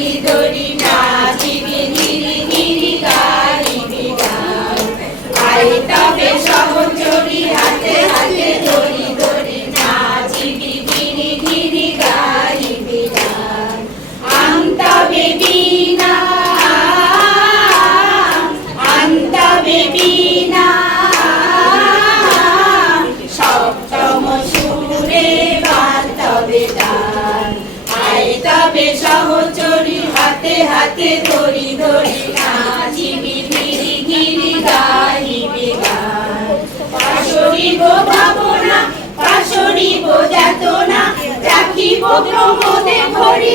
We do it now. ধরে সহচরি, হাতে হাতে ধরি ধরি নাচিবি গিরি গিরি গাইবি পাশরিব ভাবনা, পাশরিব যাতনা, রাখিব প্রমোদে ভরি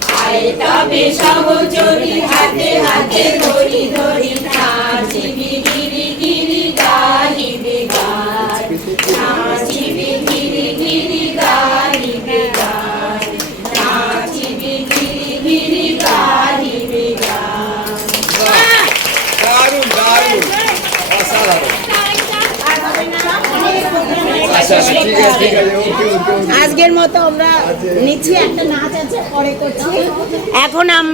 আয় তবে সহচরি হাতে হাতে ধরি ধরি নাচিবি গিরি গিরি গাহিবি গান। নাচিবি গিরি গিরি গাহিবি গান। নাচিবি গিরি গিরি গাহিবি গান। দারুণ দারুণ। অসাধারণ। আজকের মতো আমরা নিচ্ছি একটা নাচ আছে পরে করছি। এখন আমরা